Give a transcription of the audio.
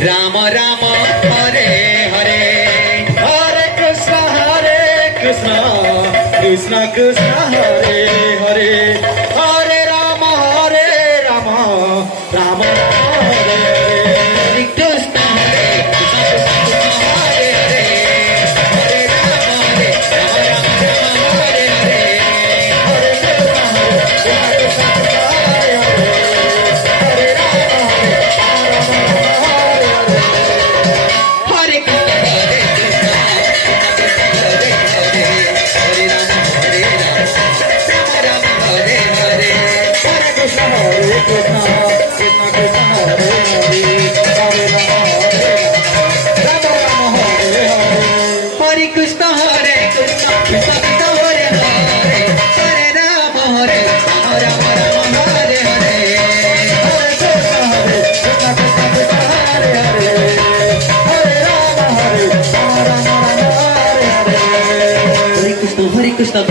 Rama Rama Hare Hare Hare Krishna Krishna Krishna Hare Hare Hare Rama Rama Rama Hare Hare Krishna Hare Krishna Hare Hare Hare Rama Rama Hare Hare Hare Krishna Hare Hare Rama Krishna